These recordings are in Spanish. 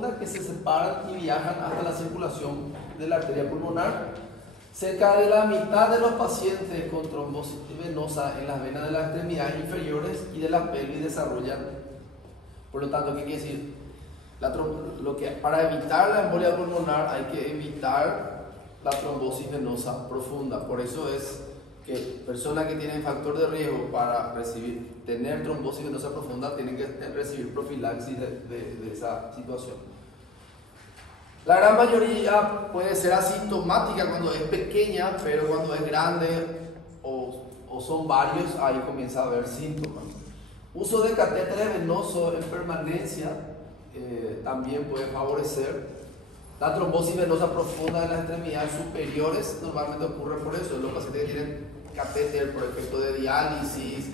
profunda que se separan y viajan hasta la circulación de la arteria pulmonar. Cerca de la mitad de los pacientes con trombosis venosa en las venas de las extremidades inferiores y de la pelvis desarrollan. Por lo tanto, ¿qué quiere decir? Para evitar la embolia pulmonar hay que evitar la trombosis venosa profunda. Por eso es que personas que tienen factor de riesgo para tener trombosis venosa profunda tienen que recibir profilaxis de esa situación. La gran mayoría puede ser asintomática cuando es pequeña, pero cuando es grande o son varios, ahí comienza a haber síntomas. Uso de catéteres venosos en permanencia también puede favorecer. La trombosis venosa profunda en las extremidades superiores normalmente ocurre por eso. Los pacientes que tienen catéter por efecto de diálisis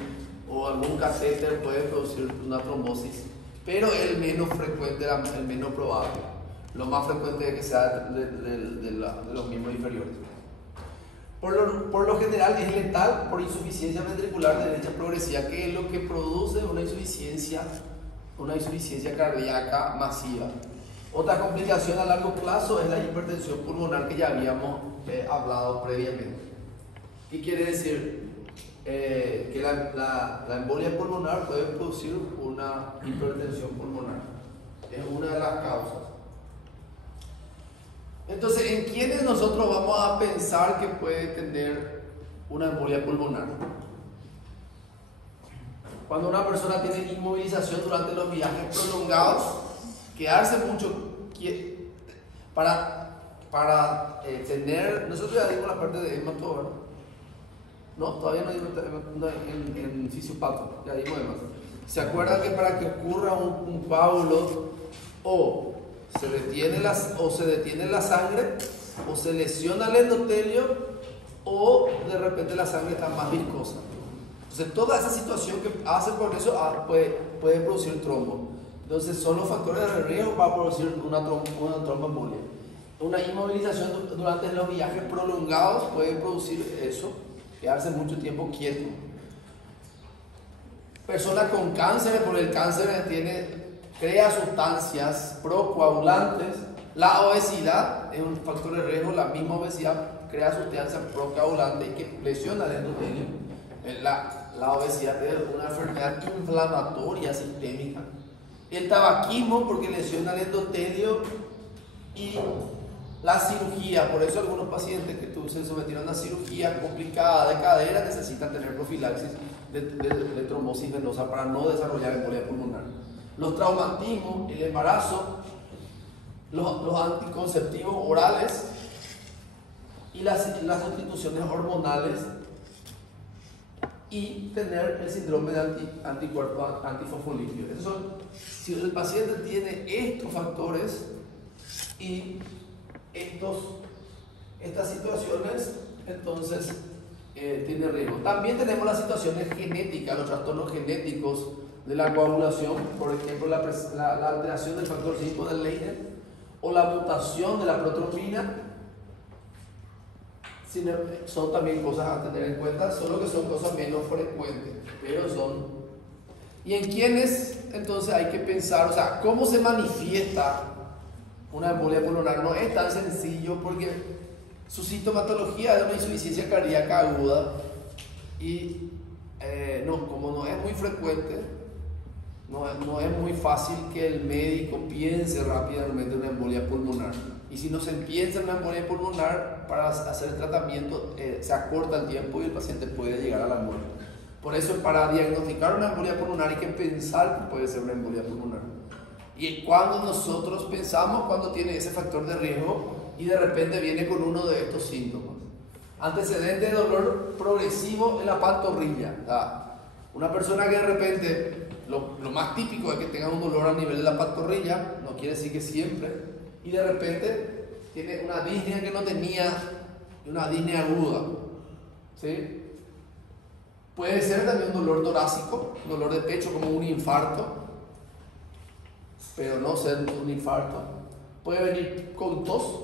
o algún catéter puede producir una trombosis, pero el menos frecuente, el menos probable. Lo más frecuente es que sea de los miembros inferiores. Por lo general es letal por insuficiencia ventricular derecha progresiva, que es lo que produce una insuficiencia cardíaca masiva. Otra complicación a largo plazo es la hipertensión pulmonar que ya habíamos hablado previamente. ¿Qué quiere decir? Que la embolia pulmonar puede producir una hipertensión pulmonar. Es una de las causas. Entonces, ¿en quiénes nosotros vamos a pensar que puede tener una embolia pulmonar? Cuando una persona tiene inmovilización durante los viajes prolongados, quedarse mucho para tener, nosotros ya dimos la parte de hemato, ¿verdad? No, todavía no dimos en fisiopato, ya dimos hemato. ¿Se acuerdan que para que ocurra un coágulo o se detiene la sangre o se lesiona el endotelio o de repente la sangre está más viscosa? Entonces toda esa situación que hace por eso puede producir trombo. Entonces son los factores de riesgo para producir una tromboembolia. Una inmovilización durante los viajes prolongados puede producir eso, quedarse mucho tiempo quieto. Personas con cáncer, por el cáncer crea sustancias procoagulantes. La obesidad es un factor de riesgo, la misma obesidad crea sustancias procoagulantes que lesiona el endotelio. La obesidad es una enfermedad inflamatoria sistémica. El tabaquismo porque lesiona el endotelio y la cirugía. Por eso algunos pacientes que se sometieron a cirugía complicada de cadera necesitan tener profilaxis de trombosis venosa para no desarrollar embolia pulmonar. Los traumatismos, el embarazo, los anticonceptivos orales y las sustituciones hormonales y tener el síndrome de anticuerpo antifosfolípido. Si el paciente tiene estos factores y estas situaciones, entonces tiene riesgo. También tenemos las situaciones genéticas, los trastornos genéticos de la coagulación, por ejemplo la alteración del factor 5 del Leiden o la mutación de la protrombina. Son también cosas a tener en cuenta, solo que son cosas menos frecuentes, pero son. ¿Y en quiénes entonces hay que pensar? O sea, ¿cómo se manifiesta una embolia pulmonar? No es tan sencillo porque su sintomatología es una insuficiencia cardíaca aguda y como no es muy frecuente, no es muy fácil que el médico piense rápidamente en una embolia pulmonar. Y si no se piensa en una embolia pulmonar, para hacer el tratamiento se acorta el tiempo y el paciente puede llegar a la muerte. Por eso, para diagnosticar una embolia pulmonar hay que pensar que puede ser una embolia pulmonar. Y cuando nosotros pensamos, cuando tiene ese factor de riesgo y de repente viene con uno de estos síntomas. Antecedente de dolor progresivo en la pantorrilla. Una persona que de repente, lo más típico es que tenga un dolor a nivel de la pantorrilla, no quiere decir que siempre, y de repente tiene una disnea que no tenía, una disnea aguda, ¿sí? Puede ser también un dolor torácico, un dolor de pecho como un infarto, pero no ser un infarto. Puede venir con tos,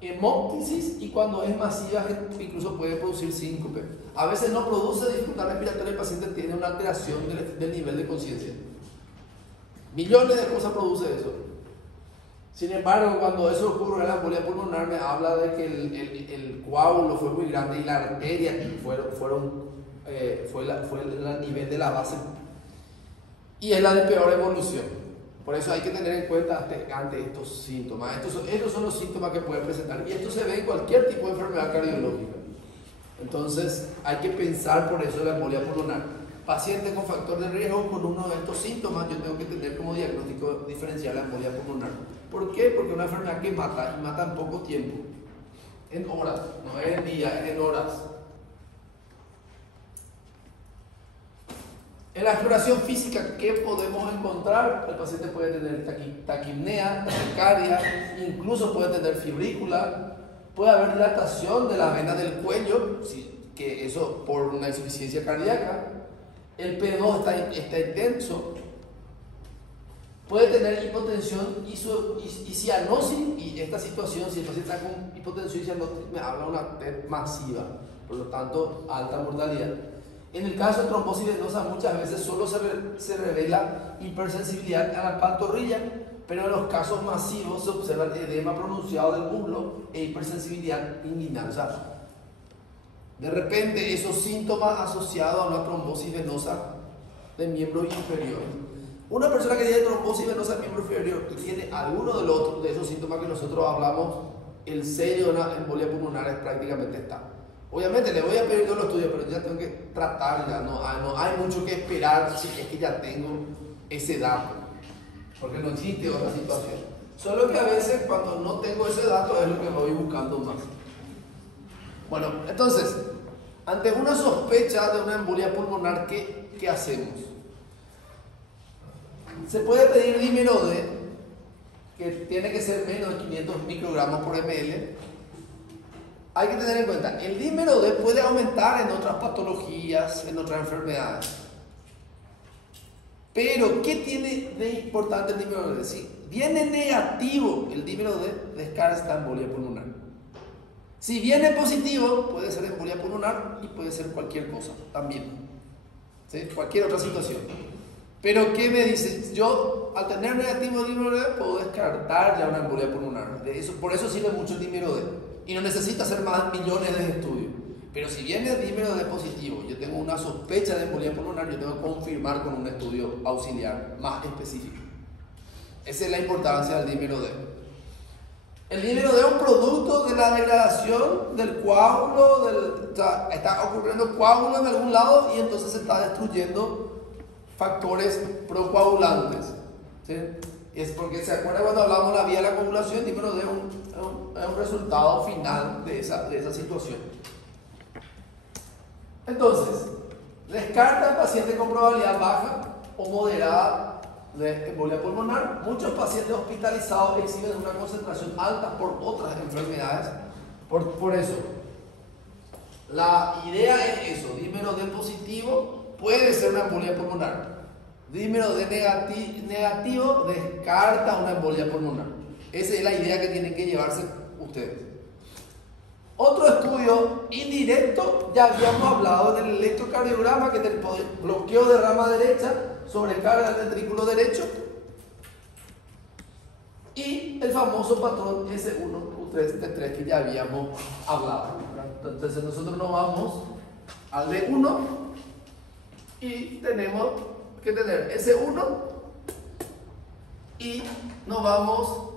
hemóptisis y cuando es masiva incluso puede producir síncope. A veces no produce dificultad respiratoria, el paciente tiene una alteración del nivel de conciencia. Millones de cosas produce eso. Sin embargo, cuando eso ocurre en la embolia pulmonar, me habla de que el coágulo fue muy grande y la arteria fue el nivel de la base y es la de peor evolución. Por eso hay que tener en cuenta ante estos síntomas. Estos son los síntomas que pueden presentar y esto se ve en cualquier tipo de enfermedad cardiológica. Entonces hay que pensar por eso la embolia pulmonar. Pacientes con factor de riesgo con uno de estos síntomas, yo tengo que tener como diagnóstico diferencial la embolia pulmonar. ¿Por qué? Porque es una enfermedad que mata y mata en poco tiempo, en horas, no es en días, es en horas. En la exploración física, ¿qué podemos encontrar? El paciente puede tener taquipnea, taquicardia, incluso puede tener fibrícula, puede haber dilatación de la vena del cuello, que eso por una insuficiencia cardíaca. El P2 está intenso, puede tener hipotensión y cianosis, y esta situación, si el paciente está con hipotensión y cianosis, me habla de una TED masiva, por lo tanto, alta mortalidad. En el caso de trombosis venosa, muchas veces solo se revela hipersensibilidad a la pantorrilla, pero en los casos masivos se observa el edema pronunciado del muslo e hipersensibilidad inguinal. O sea, de repente, esos síntomas asociados a una trombosis venosa de miembro inferior. Una persona que tiene trombosis venosa de miembro inferior y tiene alguno de esos síntomas que nosotros hablamos, el sello de una embolia pulmonar prácticamente está. Obviamente le voy a pedir todos los estudios, pero ya tengo que tratar, ya no hay mucho que esperar si es que ya tengo ese dato, porque no existe otra situación. Solo que a veces cuando no tengo ese dato es lo que voy buscando más. Bueno, entonces, ante una sospecha de una embolia pulmonar, ¿qué hacemos? Se puede pedir dímero D, que tiene que ser menos de 500 microgramos por ml. Hay que tener en cuenta, el dímero D puede aumentar en otras patologías, en otras enfermedades. Pero, ¿qué tiene de importante el dímero D? Si viene negativo el dímero D, descarta esta embolia pulmonar. Si viene positivo, puede ser embolia pulmonar y puede ser cualquier cosa también, ¿sí? Cualquier otra situación. Pero ¿qué me dice? Yo, al tener negativo el dímero D, puedo descartar ya una embolia pulmonar. Por eso sirve mucho el dímero D. Y no necesita hacer más millones de estudios. Pero si viene el dímero D positivo, yo tengo una sospecha de embolia pulmonar, yo tengo que confirmar con un estudio auxiliar más específico. Esa es la importancia del dímero D. El dímero D es un producto de la degradación del coágulo, o sea, está ocurriendo coágulo en algún lado y entonces se está destruyendo factores procoagulantes, ¿sí? Es porque se acuerda cuando hablamos de la vía de la coagulación, el dímero D es un resultado final de esa situación. Entonces, descarta el paciente con probabilidad baja o moderada de embolia pulmonar. Muchos pacientes hospitalizados exhiben una concentración alta por otras enfermedades. Por eso, la idea es eso: dímero D positivo puede ser una embolia pulmonar. Dímero D negativo descarta una embolia pulmonar. Esa es la idea que tienen que llevarse ustedes. Otro estudio indirecto, ya habíamos hablado del electrocardiograma, que es el bloqueo de rama derecha, sobrecarga del ventrículo derecho, y el famoso patrón S1, Q3, T3 que ya habíamos hablado. Entonces nosotros nos vamos al D1 y tenemos que tener S1 y nos vamos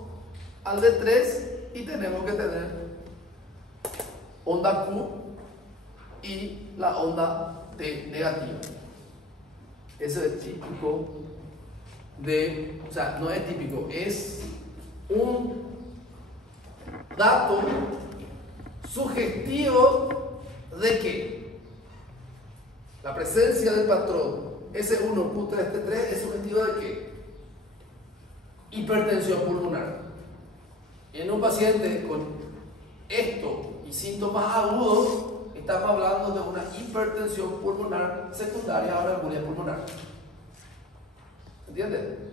al D3 y tenemos que tener onda Q y la onda T negativa. Eso es típico o sea, no es típico, es un dato sugestivo de que la presencia del patrón S1, Q3, T3 es sugestivo de que hipertensión pulmonar. En un paciente con esto y síntomas agudos, estamos hablando de una hipertensión pulmonar secundaria a una embolia pulmonar. ¿Entienden?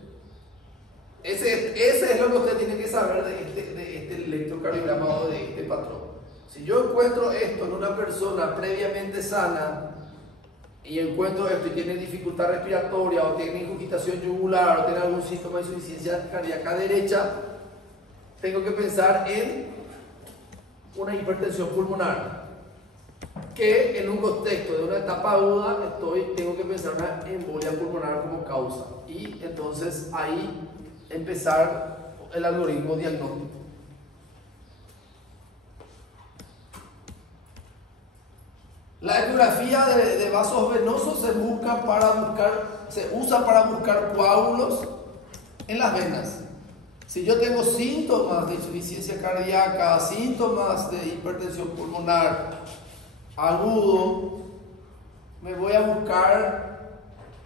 Ese es lo que usted tiene que saber de este electrocardiograma o de este patrón. Si yo encuentro esto en una persona previamente sana y encuentro esto y tiene dificultad respiratoria o tiene incogitación yugular o tiene algún síntoma de insuficiencia cardíaca derecha, tengo que pensar en una hipertensión pulmonar, que en un contexto de una etapa aguda tengo que pensar en una embolia pulmonar como causa, y entonces ahí empezar el algoritmo diagnóstico. La ecografía de vasos venosos se usa para buscar coágulos en las venas. Si yo tengo síntomas de insuficiencia cardíaca, síntomas de hipertensión pulmonar agudo, me voy a buscar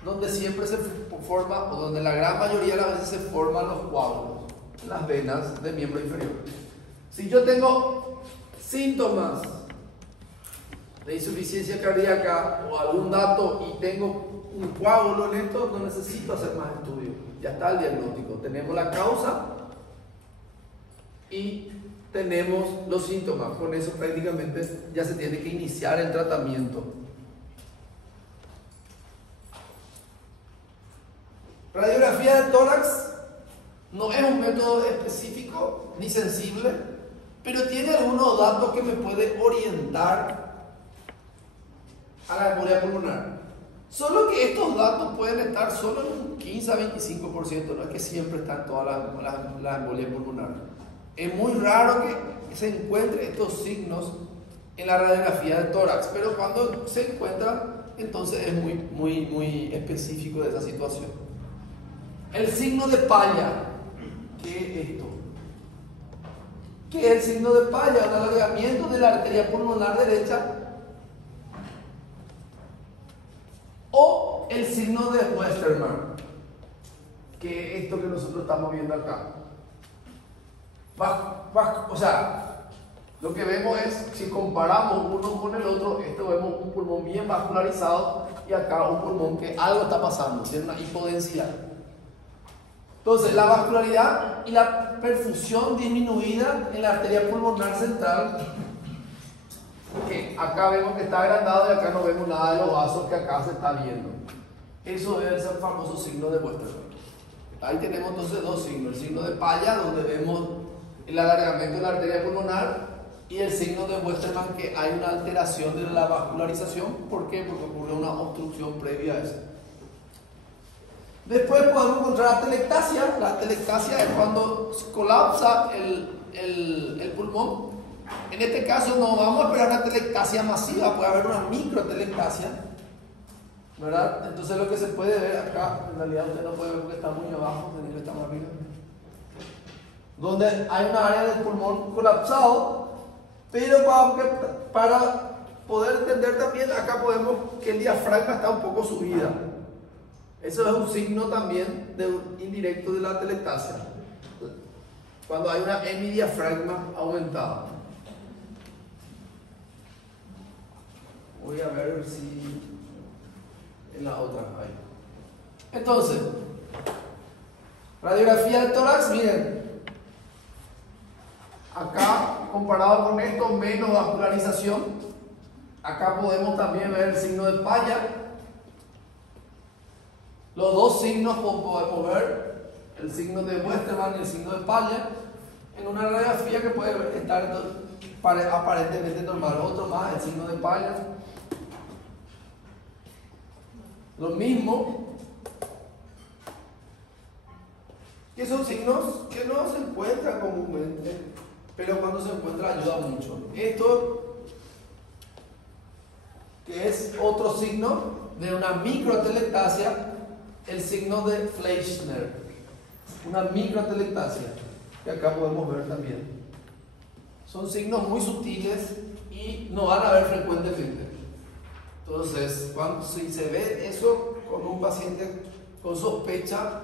donde siempre se forma, o donde la gran mayoría de las veces se forman los coágulos, en las venas del miembro inferior. Si yo tengo síntomas de insuficiencia cardíaca o algún dato y tengo un coágulo en esto, no necesito hacer más estudios. Ya está el diagnóstico. Tenemos la causa y tenemos los síntomas. Con eso prácticamente ya se tiene que iniciar el tratamiento. Radiografía del tórax no es un método específico ni sensible, pero tiene algunos datos que me puede orientar a la embolia pulmonar. Solo que estos datos pueden estar solo en un 15 a 25%, no es que siempre están todas la embolia pulmonar. Es muy raro que se encuentren estos signos en la radiografía del tórax, pero cuando se encuentra, entonces es muy específico de esa situación. El signo de Palla, ¿qué es esto? ¿Qué es el signo de Palla? Un alargamiento de la arteria pulmonar derecha, o el signo de Westermann, que es esto que nosotros estamos viendo acá. O sea, lo que vemos es, si comparamos uno con el otro, esto vemos un pulmón bien vascularizado y acá un pulmón que algo está pasando, tiene una hipodensidad. Entonces, la vascularidad y la perfusión disminuida en la arteria pulmonar central, que acá vemos que está agrandado y acá no vemos nada de los vasos que acá se está viendo. Eso es el famoso signo de Westermann. Ahí tenemos entonces dos signos: el signo de Palla, donde vemos el alargamiento de la arteria pulmonar, y el signo de Westermann, que hay una alteración de la vascularización. ¿Por qué? Porque ocurrió una obstrucción previa a eso. Después podemos encontrar la atelectasia. La atelectasia es cuando colapsa el pulmón. En este caso no vamos a esperar una atelectasia masiva, puede haber una microatelectasia, ¿verdad? Entonces lo que se puede ver acá, en realidad usted no puede ver porque está muy abajo, tiene que estar más arriba, donde hay una área del pulmón colapsado, pero para poder entender también, acá podemos que el diafragma está un poco subida. Eso es un signo también indirecto de la atelectasia, cuando hay una hemidiafragma aumentada. Voy a ver si en la otra hay. Entonces, radiografía del tórax, miren. Acá, comparado con esto, menos vascularización. Acá podemos también ver el signo de Palla. Los dos signos podemos ver, el signo de Westermann y el signo de Palla, en una radiografía que puede estar aparentemente normal. Otro más, el signo de Palla. Lo mismo, que son signos que no se encuentran comúnmente, pero cuando se encuentra ayuda mucho. Esto, que es otro signo de una microatelectasia, el signo de Fleischner, una microatelectasia, que acá podemos ver también. Son signos muy sutiles y no van a ver frecuentemente. Entonces, si se ve eso con un paciente con sospecha,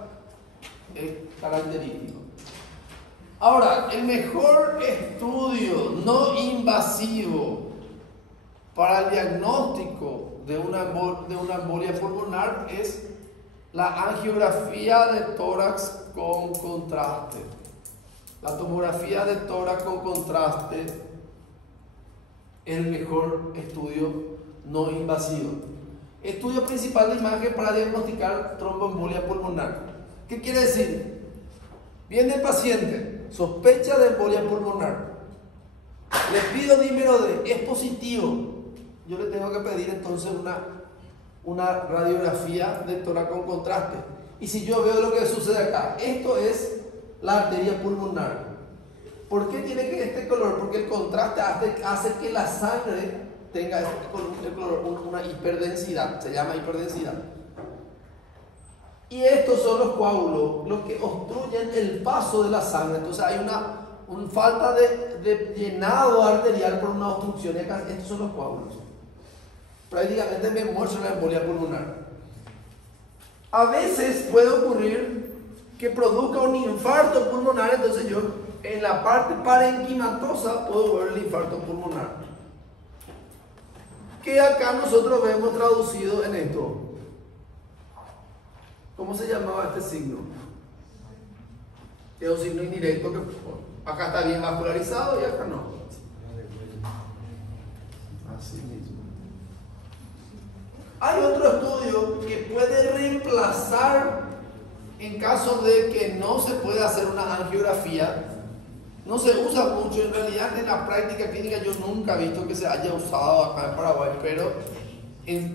es característico. Ahora, el mejor estudio no invasivo para el diagnóstico de una embolia pulmonar es la angiografía de tórax con contraste. La tomografía de tórax con contraste es el mejor estudio no invasivo. Estudio principal de imagen para diagnosticar tromboembolia pulmonar. ¿Qué quiere decir? Viene el paciente, sospecha de embolia pulmonar. Le pido dímero D, es positivo. Yo le tengo que pedir entonces una radiografía de tórax con contraste. Y si yo veo lo que sucede acá, esto es la arteria pulmonar. ¿Por qué tiene que este color? Porque el contraste hace que la sangre tenga el color, una hiperdensidad, se llama hiperdensidad. Y estos son los coágulos, los que obstruyen el paso de la sangre. Entonces hay una falta de llenado arterial por una obstrucción. Y acá, estos son los coágulos. Prácticamente me muestra la embolia pulmonar. A veces puede ocurrir que produzca un infarto pulmonar, entonces yo en la parte parenquimatosa puedo ver el infarto pulmonar. Que acá nosotros vemos traducido en esto. ¿Cómo se llamaba este signo? Es un signo indirecto que acá está bien vascularizado y acá no. Así mismo. Hay otro estudio que puede reemplazar en caso de que no se pueda hacer una angiografía. No se usa mucho, en realidad en la práctica clínica yo nunca he visto que se haya usado acá en Paraguay, pero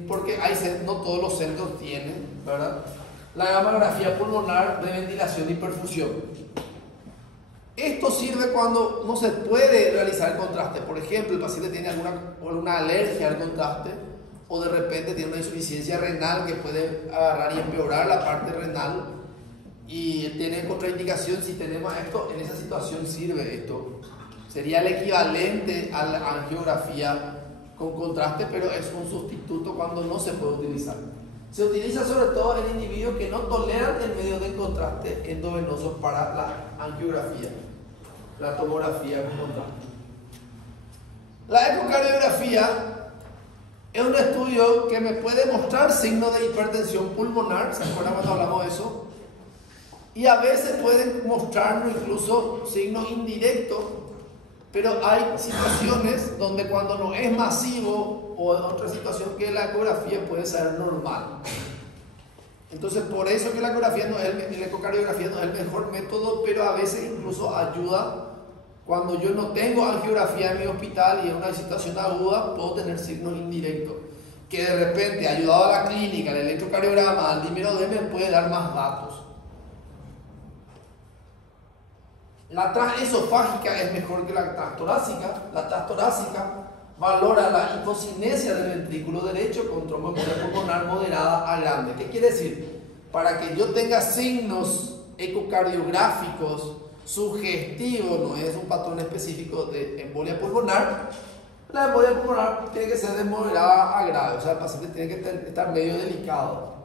porque no todos los centros tienen, ¿verdad? La gammagrafía pulmonar de ventilación y perfusión. Esto sirve cuando no se puede realizar el contraste. Por ejemplo, el paciente tiene alguna alergia al contraste o de repente tiene una insuficiencia renal que puede agarrar y empeorar la parte renal y tiene contraindicación. Si tenemos esto, en esa situación sirve esto. Sería el equivalente a la angiografía con contraste, pero es un sustituto cuando no se puede utilizar. Se utiliza sobre todo en individuos que no toleran el medio de contraste endovenoso para la angiografía, la tomografía con contraste. La ecocardiografía es un estudio que me puede mostrar signos de hipertensión pulmonar, ¿se acuerdan cuando hablamos de eso? Y a veces pueden mostrarnos incluso signos indirectos, pero hay situaciones donde cuando no es masivo o en otra situación que la ecografía puede ser normal. Entonces por eso que la ecocardiografía no es el mejor método, pero a veces incluso ayuda. Cuando yo no tengo angiografía en mi hospital y en una situación aguda, puedo tener signos indirectos que de repente, ayudado a la clínica, el electrocardiograma, al dímero D, me puede dar más datos. La transesofágica es mejor que la transtorácica. La transtorácica valora la hipocinesia del ventrículo derecho con tromboembolia pulmonar moderada a grande. ¿Qué quiere decir? Para que yo tenga signos ecocardiográficos sugestivos, no es un patrón específico de embolia pulmonar, la embolia pulmonar tiene que ser de moderada a grave, o sea, el paciente tiene que estar medio delicado.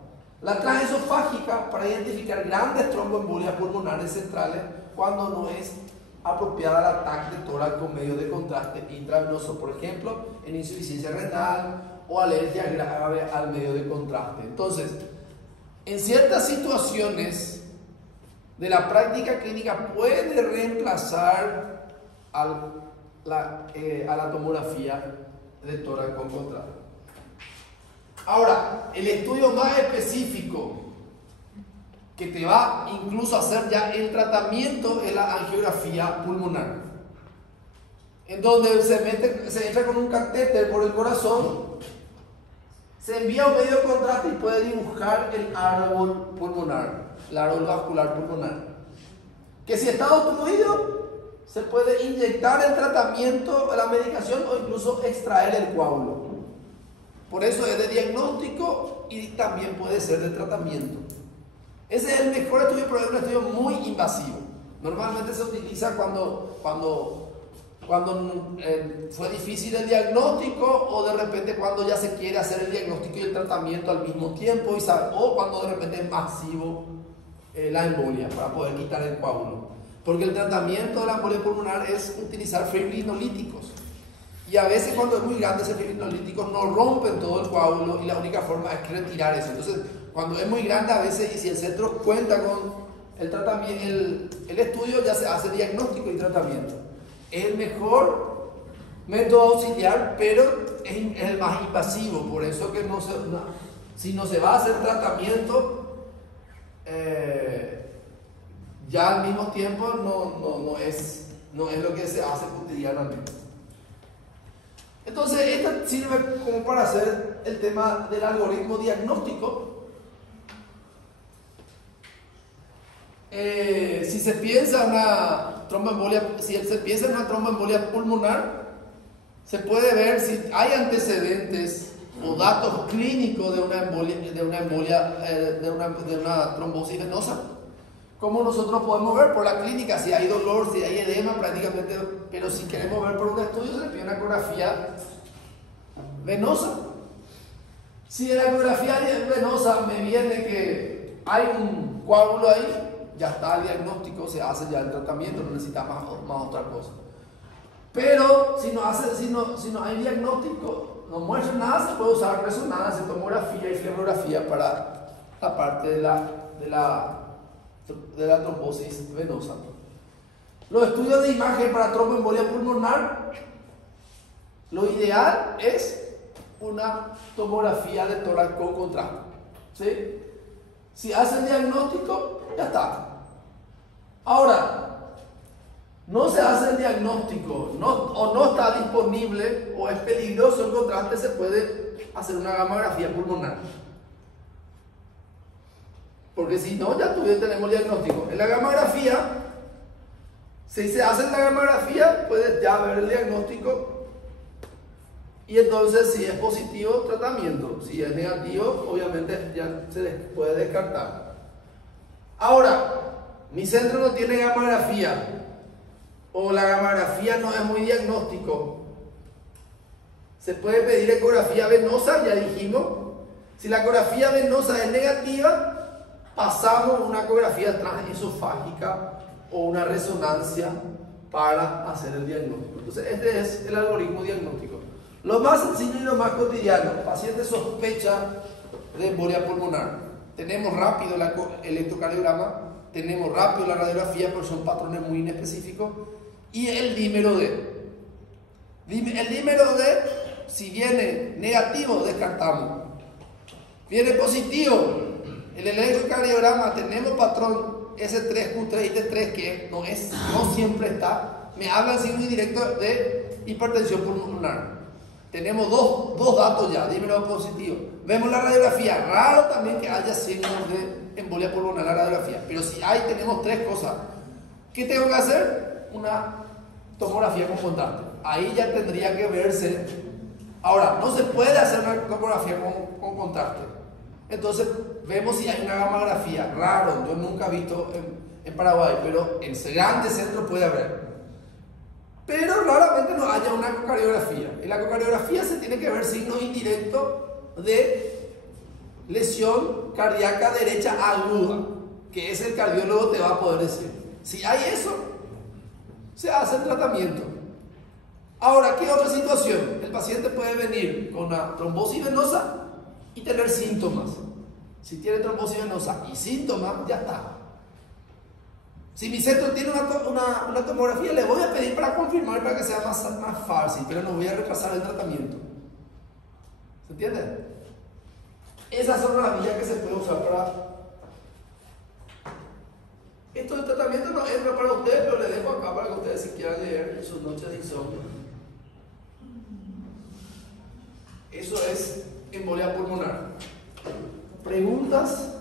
La transesofágica para identificar grandes tromboembolias pulmonares centrales cuando no es apropiada el ataque de tórax con medio de contraste intravenoso, por ejemplo, en insuficiencia renal o alergia grave al medio de contraste. Entonces, en ciertas situaciones de la práctica clínica puede reemplazar a la tomografía de tórax con contraste. Ahora, el estudio más específico que te va incluso a hacer ya el tratamiento es la angiografía pulmonar, en donde se entra con un catéter por el corazón, se envía un medio de contraste y puede dibujar el árbol pulmonar, el árbol vascular pulmonar, que si está obstruido se puede inyectar el tratamiento, la medicación o incluso extraer el coágulo. Por eso es de diagnóstico y también puede ser de tratamiento. Ese es el mejor estudio, pero es un estudio muy invasivo. Normalmente se utiliza cuando fue difícil el diagnóstico o de repente cuando ya se quiere hacer el diagnóstico y el tratamiento al mismo tiempo o cuando de repente es masivo la embolia para poder quitar el coágulo. Porque el tratamiento de la embolia pulmonar es utilizar fibrinolíticos. Y a veces cuando es muy grande ese fibrinolíticos no rompen todo el coágulo y la única forma es retirar eso. Entonces, cuando es muy grande a veces y si el centro cuenta con el tratamiento, el estudio ya se hace diagnóstico y tratamiento. Es el mejor método auxiliar, pero es el más invasivo. Por eso que si no se va a hacer tratamiento, ya al mismo tiempo no es lo que se hace cotidianamente. Entonces, esta sirve como para hacer el tema del algoritmo diagnóstico. Si se piensa en una tromboembolia pulmonar, se puede ver si hay antecedentes o datos clínicos de una trombosis venosa. Como nosotros podemos ver por la clínica, si hay dolor, si hay edema, prácticamente, pero si queremos ver por un estudio, se le pide una ecografía venosa. Si en la ecografía venosa me viene que hay un coágulo ahí, ya está el diagnóstico, se hace ya el tratamiento, no necesita más otra cosa. Pero si no hay diagnóstico, no muestra nada, se puede usar resonancia, tomografía y fluorografía para la parte de la trombosis venosa. Los estudios de imagen para tromboembolia pulmonar, lo ideal es una tomografía de tórax con contraste. ¿Sí? Si hacen diagnóstico, ya está. Ahora, no se hace el diagnóstico, o no está disponible, o es peligroso el contraste, se puede hacer una gamografía pulmonar. Porque si no, ya tenemos el diagnóstico. En la gamografía, si se hace la gamografía, puedes ya ver el diagnóstico. Y entonces, si es positivo, tratamiento. Si es negativo, obviamente ya se puede descartar. Ahora, mi centro no tiene gamografía, o la gamografía no es muy diagnóstico. Se puede pedir ecografía venosa, ya dijimos. Si la ecografía venosa es negativa, pasamos una ecografía transesofágica o una resonancia para hacer el diagnóstico. Entonces, este es el algoritmo diagnóstico. Lo más sencillo y lo más cotidiano: el paciente sospecha de embolia pulmonar. Tenemos rápido el electrocardiograma, tenemos rápido la radiografía, pero son patrones muy inespecíficos. Y el dímero D. El dímero D, si viene negativo, descartamos. Viene positivo, el electrocardiograma, tenemos patrón S3Q3 y T3, que no siempre está. Me hablan signo indirecto de hipertensión pulmonar. Tenemos dos datos ya, dímero positivo. Vemos la radiografía, raro también que haya signos de embolia pulmonar en la radiografía, pero si hay, tenemos tres cosas. ¿Qué tengo que hacer? Una tomografía con contraste. Ahí ya tendría que verse. Ahora, no se puede hacer una tomografía con contraste. Entonces, vemos si hay una gamografía. Raro, yo nunca he visto en Paraguay, pero en grandes centros puede haber. Pero raramente no haya una ecocardiografía. En la ecocardiografía se tiene que ver signos indirectos de lesión cardíaca derecha aguda, que ese el cardiólogo te va a poder decir. Si hay eso, se hace el tratamiento. Ahora, ¿qué otra situación? El paciente puede venir con una trombosis venosa y tener síntomas. Si tiene trombosis venosa y síntomas, ya está. Si mi centro tiene una tomografía, le voy a pedir para confirmar, para que sea más fácil, pero no voy a retrasar el tratamiento. ¿Se entiende? Esas son las vías que se puede usar para... Esto del tratamiento no es para ustedes, pero les dejo acá para que ustedes, si quieran leer en sus noches de insomnio. Eso es embolia pulmonar. ¿Preguntas?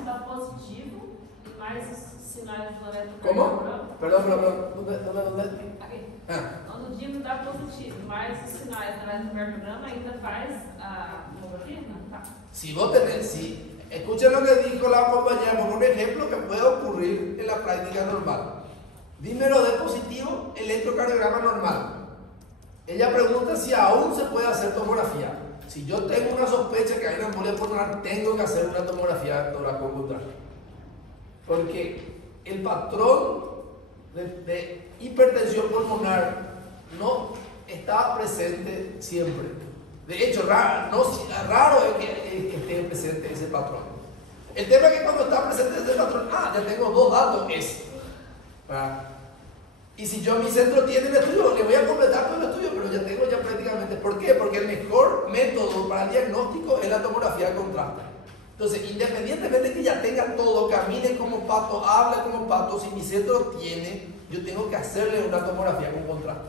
Está positivo, mais sinais do eletrocardiograma. ¿Cómo? Perdón. ¿Dónde? Aqui. Ah. Quando o dímero está positivo, mas os sinais do eletrocardiograma ainda faz a tomografia? Tá. Si vos tenés, escuchen lo que dijo la compañera, por un ejemplo que puede ocurrir en la práctica normal. Dímero D positivo, electrocardiograma normal. Ella pregunta si aún se puede hacer tomografía. Si yo tengo una sospecha que hay una embolia pulmonar, tengo que hacer una tomografía toracocular. Porque el patrón de hipertensión pulmonar no está presente siempre. De hecho, raro es que esté presente ese patrón. El tema es que cuando está presente ese patrón, ya tengo dos datos, ¿verdad? Y si yo mi centro tiene el estudio, le voy a completar todo el estudio, pero ya tengo prácticamente. ¿Por qué? Porque el mejor método para el diagnóstico es la tomografía de contraste. Entonces, independientemente de que ya tenga todo, camine como pato, hable como pato, si mi centro tiene, yo tengo que hacerle una tomografía con contraste.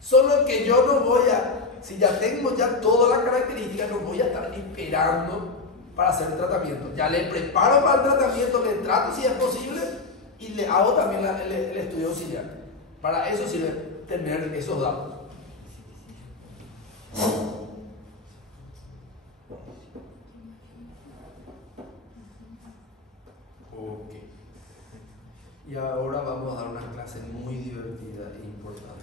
Solo que yo no voy a, si ya tengo ya todas las características, no voy a estar esperando para hacer el tratamiento. Ya le preparo para el tratamiento, le trato si es posible y le hago también el estudio auxiliar. Para eso sirve tener esos datos. Ok. Y ahora vamos a dar una clase muy divertida e importante.